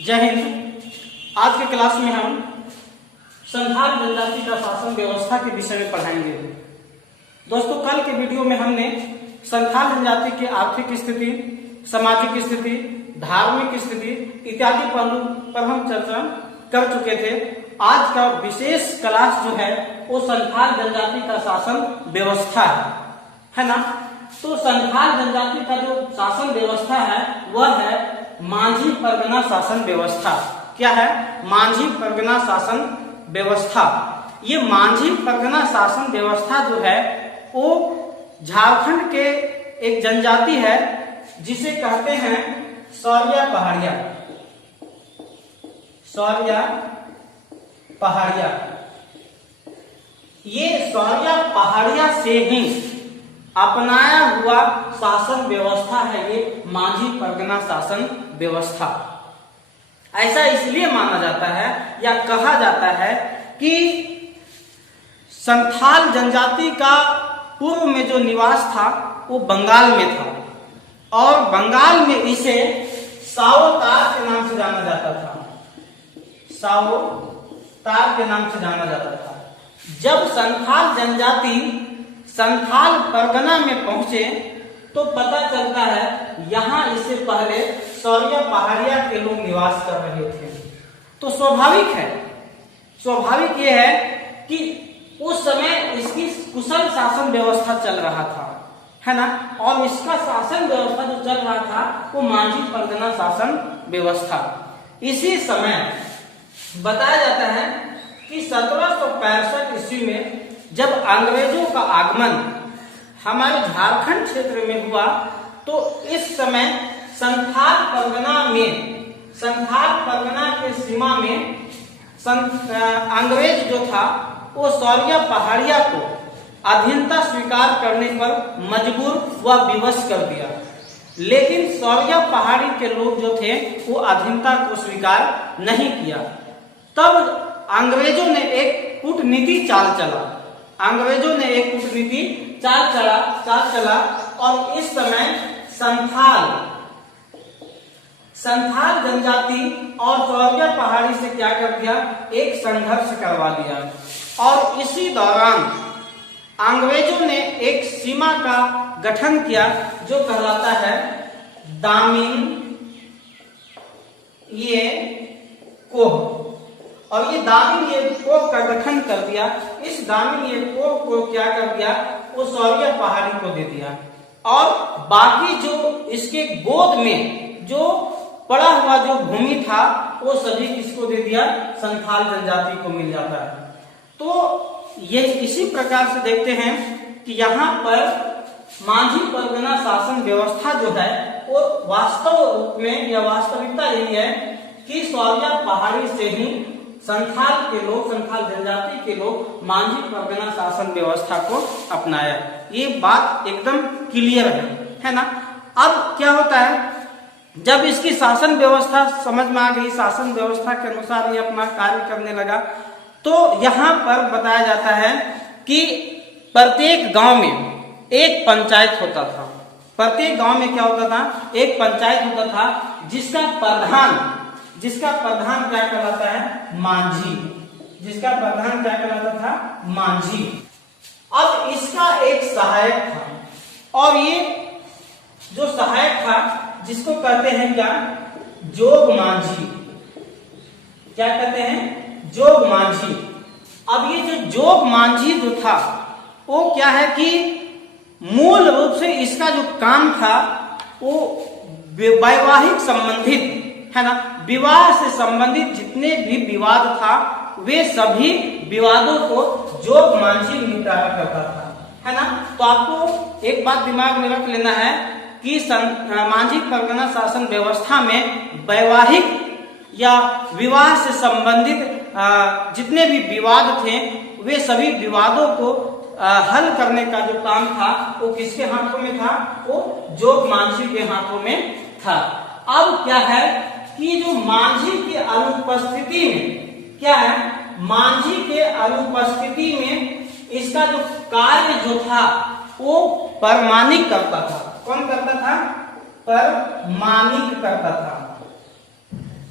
जय हिंद। आज के क्लास में हम संथाल जनजाति का शासन व्यवस्था के विषय में पढ़ाएंगे। दोस्तों, कल के वीडियो में हमने संथाल जनजाति की आर्थिक स्थिति, सामाजिक स्थिति, धार्मिक स्थिति इत्यादि पहलू पर हम चर्चा कर चुके थे। आज का विशेष क्लास जो है वो संथाल जनजाति का शासन व्यवस्था है ना। तो संथाल जनजाति का जो शासन व्यवस्था है वह है मांझी परगना शासन व्यवस्था। क्या है? मांझी परगना शासन व्यवस्था। ये मांझी परगना शासन व्यवस्था जो है वो झारखंड के एक जनजाति है जिसे कहते हैं सौरिया पहाड़िया। सौरिया पहाड़िया, ये सौरिया पहाड़िया से ही अपनाया हुआ शासन व्यवस्था है ये मांझी परगना शासन व्यवस्था। ऐसा इसलिए माना जाता है या कहा जाता है कि संथाल जनजाति का पूर्व में जो निवास था वो बंगाल में था और बंगाल में इसे सावतार के नाम से जाना जाता था। सावतार के नाम से जाना जाता था। जब संथाल जनजाति संथाल परगना में पहुंचे तो पता चलता है यहाँ इससे पहले सौरिया पहाड़िया के लोग निवास कर रहे थे। तो स्वाभाविक ये है कि उस समय इसकी कुशल शासन व्यवस्था चल रहा था, है ना। और इसका शासन व्यवस्था जो चल रहा था वो मांझी परगना शासन व्यवस्था। इसी समय बताया जाता है कि 1765 ईस्वी में जब अंग्रेजों का आगमन हमारे झारखंड क्षेत्र में हुआ तो इस समय संथाल परगना के सीमा में अंग्रेज जो था वो सौरिया पहाड़िया को अधीनता स्वीकार करने पर मजबूर व विवश कर दिया। लेकिन सौरिया पहाड़ी के लोग जो थे वो अधीनता को स्वीकार नहीं किया। तब अंग्रेजों ने एक कूटनीति चाल चला और इस समय संथाल जनजाति और सौरिया पहाड़ी से क्या कर दिया, एक संघर्ष करवा दिया। और इसी दौरान अंग्रेजों ने एक सीमा का गठन किया जो कहलाता है दामिन ये कोह। और ये दामिन ये कोह का गठन कर दिया। इस दामिन ये कोह को क्या कर दिया, वो सौरिया पहाड़ी को दे दिया और बाकी जो इसके गोद में जो पड़ा हुआ जो भूमि था वो सभी किसको दे दिया, संथाल जनजाति को मिल जाता है। तो ये इसी प्रकार से देखते हैं कि यहाँ पर मांझी परगना शासन व्यवस्था जो है वो वास्तव रूप में या वास्तविकता यही है कि सौरिया पहाड़ी से ही संथाल जनजाति के लोग मांझी परगना शासन व्यवस्था को अपनाया। ये बात एकदम क्लियर है ना। अब क्या होता है, जब इसकी शासन व्यवस्था समझ में आ गई, शासन व्यवस्था के अनुसार ये अपना कार्य करने लगा, तो यहाँ पर बताया जाता है कि प्रत्येक गांव में एक पंचायत होता था। प्रत्येक गांव में क्या होता था, एक पंचायत होता था जिसका प्रधान क्या कहलाता है, मांझी। जिसका प्रधान क्या कहलाता था, मांझी। अब इसका एक सहायक था और ये जो सहायक था जिसको कहते हैं क्या, जोग मांझी। क्या कहते हैं, जोग मांझी। अब ये जो जोग मांझी जो था वो क्या है कि मूल रूप से इसका जो काम था वो वैवाहिक संबंधित, है ना, विवाह से संबंधित जितने भी विवाद था वे सभी विवादों को जोग मांझी निपटारा करता था, है ना। तो आपको एक बात दिमाग में रख लेना है कि मांझी परगना शासन व्यवस्था में वैवाहिक या विवाह से संबंधित जितने भी विवाद थे वे सभी विवादों को हल करने का जो काम था वो किसके हाथों में था, वो जोग मांझी के हाथों में था। अब क्या है कि जो मांझी की अनुपस्थिति में क्या है, मांझी के अनुपस्थिति में इसका जो कार्य जो था वो परमानिक करता था। कौन करता था, परमानिक करता था।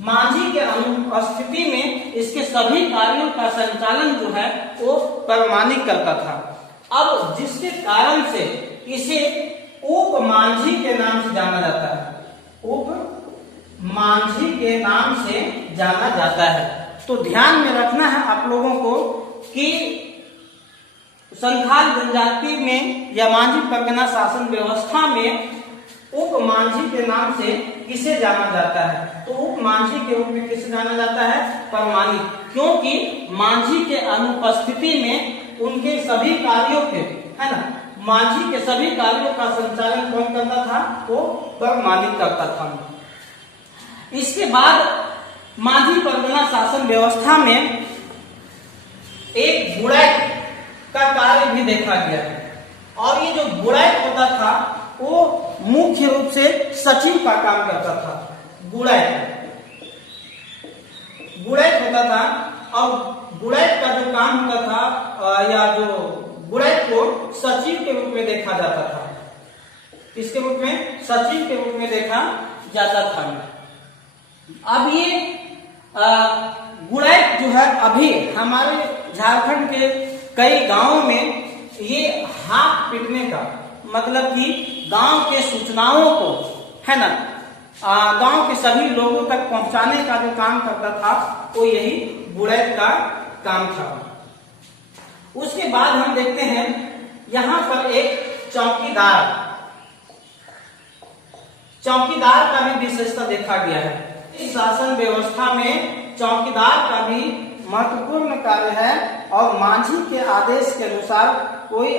मांझी के अनुपस्थिति में इसके सभी कार्यों का संचालन जो है वो परमाणिक करता था। अब जिसके कारण से इसे उप मांझी के नाम से जाना जाता है, उप मांझी के नाम से जाना जाता है। तो ध्यान में रखना है आप लोगों को कि संथाल जनजाति में या मांझी परगना शासन व्यवस्था में उप मांझी के नाम से किसे जाना जाता है? तो उप मांझी के रूप में किसे जाना जाता है? परमाणिक। क्योंकि मांझी के अनुपस्थिति में उनके सभी कार्यों के, है ना, मांझी के सभी कार्यों का संचालन कौन करता था? वो परमाणिक करता था। इसके बाद मांझी परगना शासन व्यवस्था में एक गुड़ैक का कार्य भी देखा गया है। और ये जो गुड़ैक होता था वो मुख्य रूप से सचिव का काम करता था। गुड़ैक होता था। और गुड़ैक का जो काम होता था या जो गुड़ैक को सचिव के रूप में देखा जाता था। किसके रूप में? सचिव के रूप में देखा जाता था। अब ये गुड़ैक जो है अभी हमारे झारखंड के कई गांवों में ये हाथ पीटने का मतलब कि गांव के सूचनाओं को, है ना, गांव के सभी लोगों तक पहुंचाने का जो काम करता था वो यही गुड़ैक का काम था। उसके बाद हम देखते हैं यहां पर एक चौकीदार का भी विशेषता देखा गया है। इस शासन व्यवस्था में चौकीदार का भी महत्वपूर्ण कार्य है और मांझी के आदेश के अनुसार कोई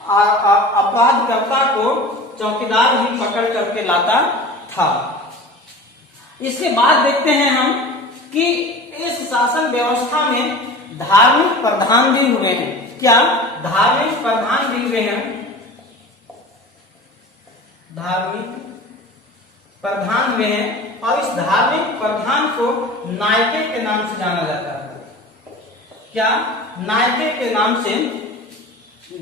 अपराधकर्ता को चौकीदार ही पकड़ करके लाता था। इसके बाद देखते हैं हम कि इस शासन व्यवस्था में धार्मिक प्रधान भी हुए हैं। क्या? धार्मिक प्रधान भी हुए हैं। धार्मिक प्रधान हुए हैं और इस धार्मिक प्रधान को नायके के नाम से जाना जाता है। क्या? नायके के नाम से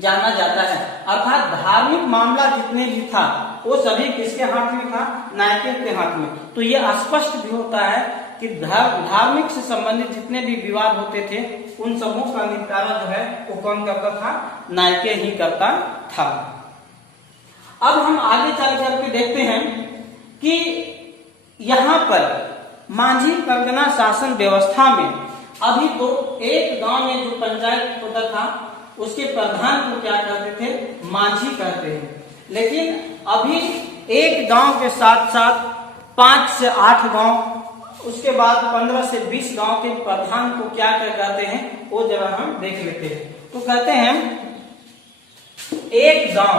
जाना जाता है। अर्थात धार्मिक मामला जितने भी था वो सभी किसके हाथ में था? नायके के हाथ में। तो यह स्पष्ट भी होता है कि धार्मिक से संबंधित जितने भी विवाद होते थे उन सबों का निपटारा जो है वो कौन करता था? नायके ही करता था। अब हम आगे चल करके देखते हैं कि यहाँ पर मांझी परगना शासन व्यवस्था में अभी तो एक गांव में जो पंचायत होता था उसके प्रधान को क्या कहते थे? मांझी कहते हैं। लेकिन अभी एक गांव के साथ साथ 5 से 8 गांव, उसके बाद 15 से 20 गांव के प्रधान को क्या कहते हैं वो जरा हम देख लेते हैं। तो कहते हैं एक गांव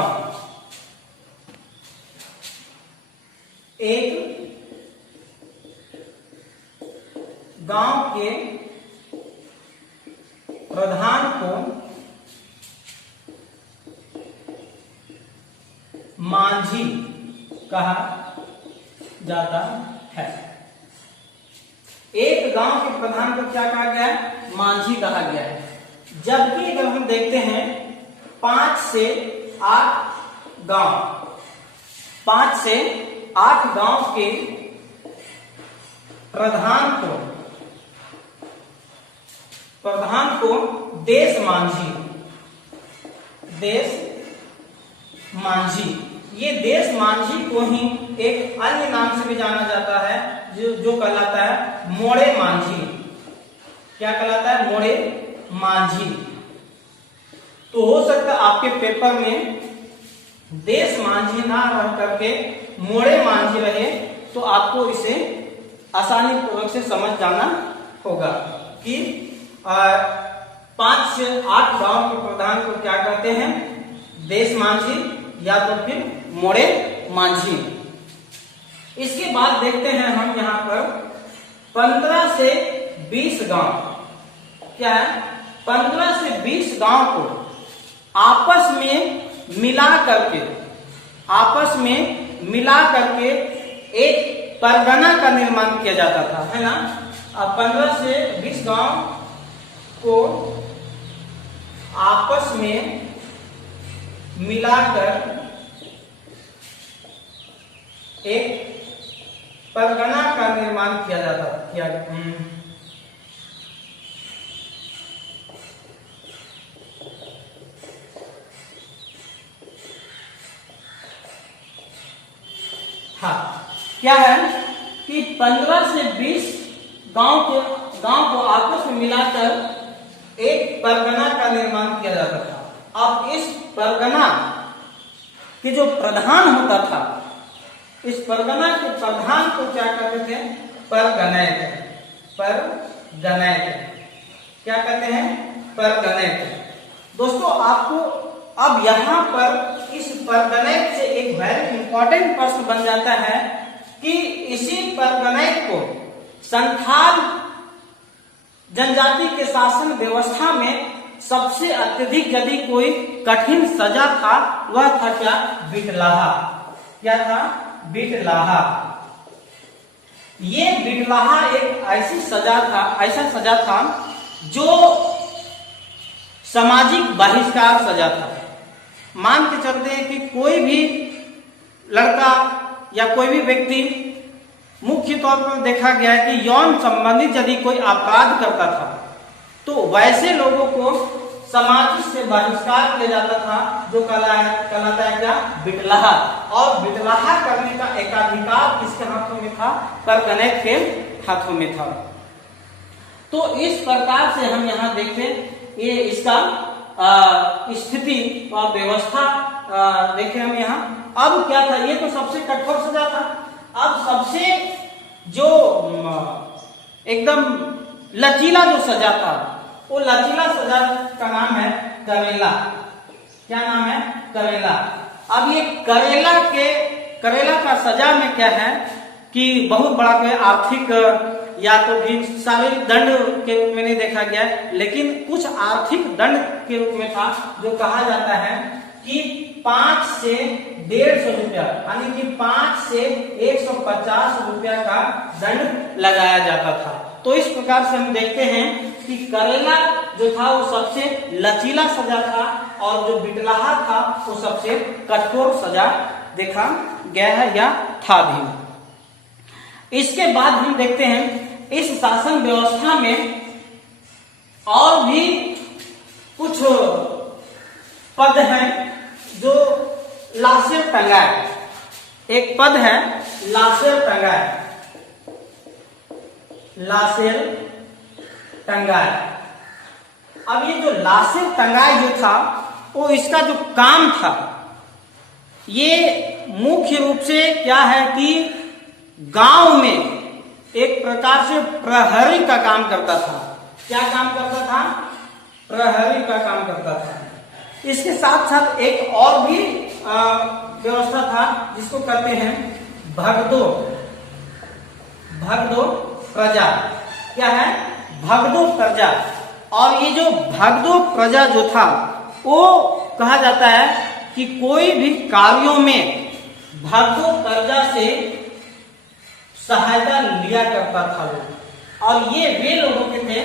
के प्रधान को मांझी कहा जाता है। एक गांव के प्रधान को क्या कहा गया है? मांझी कहा गया है। जबकि अगर हम देखते हैं 5 से 8 गांव के प्रधान को देश मांझी, ये देश मांझी को ही एक अन्य नाम से भी जाना जाता है जो कहलाता है मोड़े मांझी। क्या कहलाता है? मोड़े मांझी। तो हो सकता है आपके पेपर में देश मांझी ना रह करके मोड़े मांझी रहे, तो आपको इसे आसानी पूर्वक से समझ जाना होगा कि 5 से 8 गांव के प्रधान को क्या कहते हैं? देश मांझी या तो फिर मोड़े मांझी। इसके बाद देखते हैं हम यहाँ पर 15 से 20 गांव, क्या है? 15 से 20 गांव को आपस में मिला करके एक परगना का निर्माण किया जाता था, है ना। अब 15 से 20 गांव को आपस में मिलाकर एक परगना का निर्माण किया जाता किया हाँ, क्या है कि 15 से 20 गांव को आपस में मिलाकर एक परगना का निर्माण किया जाता था। अब इस परगना के जो प्रधान होता था, इस परगना के प्रधान को क्या कहते थे? परगनैत। परगनैत क्या कहते हैं? परगनैत। दोस्तों आपको अब यहां पर इस परगनैत से एक वेरी इंपॉर्टेंट प्रश्न बन जाता है कि इसी परगनैत को संथाल जनजाति के शासन व्यवस्था में सबसे अत्यधिक यदि कोई कठिन सजा था वह था क्या? बिटलाहा। क्या था? बिटलाहा। ये बिटलाहा एक ऐसा सजा था जो सामाजिक बहिष्कार सजा था। मान के चलते हैं कि कोई भी लड़का या कोई भी व्यक्ति, मुख्य तौर पर देखा गया है कि यौन संबंधित यदि कोई अपराध करता था तो वैसे लोगों को समाज से बहिष्कार किया जाता था, जो कहलाता है क्या? बिटलाहा। और बिटलाहा करने का एकाधिकार किसके हाथों में था? परगनैत के हाथों में था। तो इस प्रकार से हम यहाँ देखें, ये इसका स्थिति और व्यवस्था देखें हम यहाँ। अब क्या था? ये तो सबसे कठोर सजा था। अब सबसे जो एकदम लचीला जो सजा था, वो लचीला सजा का नाम है करेला। क्या नाम है? करेला। अब ये करेला का सजा में क्या है कि बहुत बड़ा कोई आर्थिक या तो भी शारीरिक दंड के रूप में नहीं देखा गया, लेकिन कुछ आर्थिक दंड के रूप में था, जो कहा जाता है कि 5 से 150 रुपया, यानी कि 5 से 150 रुपया का दंड लगाया जाता था। तो इस प्रकार से हम देखते हैं कि करेला जो था वो सबसे लचीला सजा था और जो बिटलाहा था वो सबसे कठोर सजा देखा गया है या था भी। इसके बाद हम देखते हैं इस शासन व्यवस्था में और भी कुछ पद हैं जो लाशें टंगाए। एक पद है लाशें टंगाए। लाशें टंगाए। अब ये जो लाशें टंगाए जो था वो इसका जो काम था, ये मुख्य रूप से क्या है कि गांव में एक प्रकार से प्रहरी का काम करता था। क्या काम करता था? प्रहरी का काम करता था। इसके साथ साथ एक और भी व्यवस्था था जिसको कहते हैं भगदो प्रजा। क्या है? भगदो प्रजा। और ये जो भगदो प्रजा जो था वो कहा जाता है कि कोई भी कार्यों में भगदो प्रजा से सहायता लिया करता था लोग। और ये वे लोग होते थे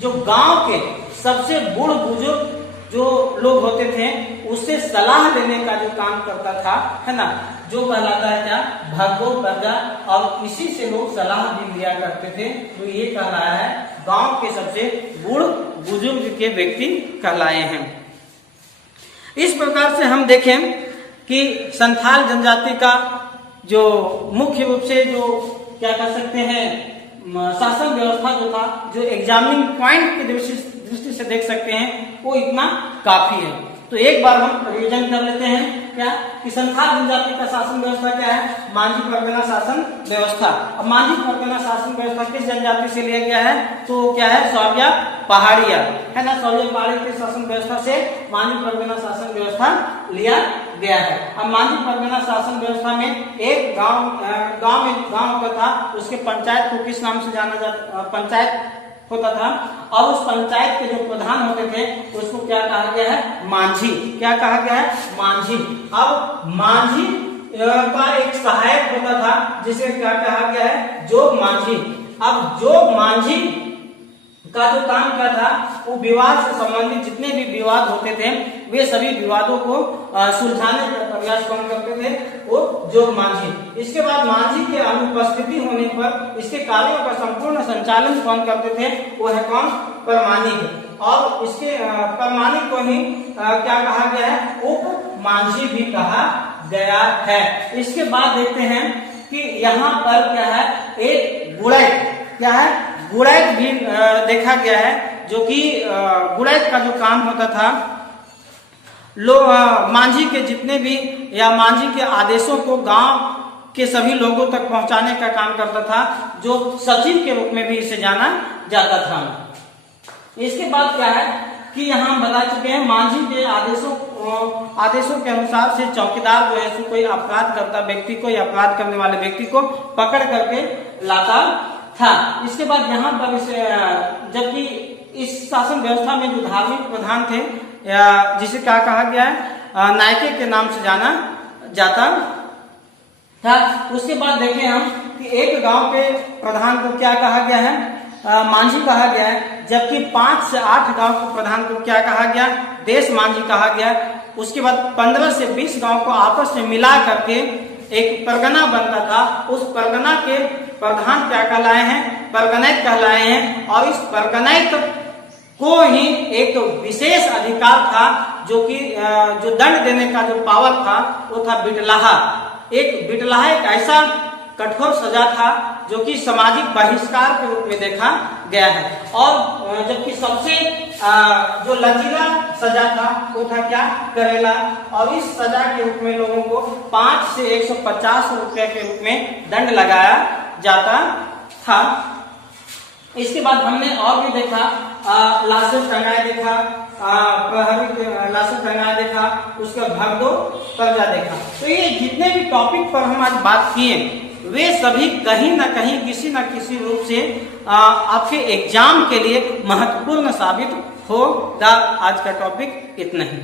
जो गांव के सबसे बूढ़ बुजुर्ग जो लोग होते थे उससे सलाह लेने का जो काम करता था, है ना, जो कहलाता है क्या? भगदो प्रजा। और इसी से लोग सलाह भी लिया करते थे। तो ये कहलाया है गांव के सबसे बूढ़ बुजुर्ग के व्यक्ति कहलाए हैं। इस प्रकार से हम देखें कि संथाल जनजाति का जो मुख्य रूप से जो क्या कर सकते हैं शासन व्यवस्था जो था, जो एग्जामिनिंग पॉइंट की दृष्टि से देख सकते हैं, वो इतना काफी है। तो एक बार हम रिवीजन कर लेते हैं क्या कि संथाल जनजाति का शासन व्यवस्था क्या है? मांझी परगना शासन व्यवस्था। अब मांझी परगना शासन व्यवस्था किस जनजाति से लिया गया है? तो क्या है? सौरिया पहाड़िया, है ना। सौरिया पहाड़ी के शासन व्यवस्था से मांझी परगना शासन व्यवस्था लिया गया है। अब मांझी परगना शासन व्यवस्था में एक गांव का था, उसके पंचायत को किस नाम से जाना जाता? पंचायत होता था। और उस पंचायत के जो प्रधान होते थे उसको क्या कहा गया है? मांझी। क्या कहा गया है? मांझी। अब मांझी का एक सहायक होता था जिसे क्या कहा गया है? जोग मांझी। अब जोग मांझी का जो काम क्या था, वो विवाद से संबंधित जितने भी विवाद होते थे वे सभी विवादों को सुलझाने का प्रयास कौन करते थे, वो जोग मांझी। इसके बाद मांझी के अनुपस्थिति होने पर इसके कार्यों का संपूर्ण संचालन कौन करते थे, वो है कौन, परमानिक। और इसके परमानिक को ही क्या कहा गया है, उप मांझी भी कहा गया है। इसके बाद देखते हैं कि यहाँ पर क्या है, एक गुड़ैत, क्या है, गुड़ैत भी देखा गया है, जो कि गुड़ैत का जो काम होता था, मांझी के जितने भी या मांझी के आदेशों को गांव के सभी लोगों तक पहुंचाने का काम करता था, जो सचिव के रूप में भी इसे जाना जाता था। इसके बाद क्या है कि यहाँ हम बता चुके हैं, मांझी के आदेशों के अनुसार से चौकीदार जो है कोई अपराध करता व्यक्ति को या अपराध करने वाले व्यक्ति को पकड़ करके लाता था। इसके बाद यहाँ पर इसे, जबकि इस शासन व्यवस्था में जो धार्मिक प्रधान थे, जिसे क्या कहा गया है, नायके के नाम से जाना जाता था। उसके बाद देखें हम कि एक गांव के प्रधान को क्या कहा गया है, मांझी कहा गया है, जबकि 5 से 8 गांव के प्रधान को क्या कहा गया, देश मांझी कहा गया। उसके बाद 15 से 20 गांव को आपस में मिला करके एक परगना बनता था। उस परगना के प्रधान क्या कहलाए हैं, परगनैत कहलाए हैं। और इस परगनैत को ही एक विशेष अधिकार था, जो कि जो दंड देने का जो पावर था वो था बिटलाहा। एक बिटलाहा एक ऐसा कठोर सजा था जो कि सामाजिक बहिष्कार के रूप में देखा गया है। और जबकि सबसे जो लचीला सजा था वो था क्या, करेला। और इस सजा के रूप में लोगों को 5 से 150 रुपए के रूप में दंड लगाया जाता था। इसके बाद हमने और भी देखा, लाशें टंगाए देखा, प्रहरी लाशें टंगाए देखा, उसका भगदो कर्जा देखा। तो ये जितने भी टॉपिक पर हम आज बात किए वे सभी कहीं ना कहीं किसी न किसी रूप से आपके एग्जाम के लिए महत्वपूर्ण साबित होगा। आज का टॉपिक इतना ही।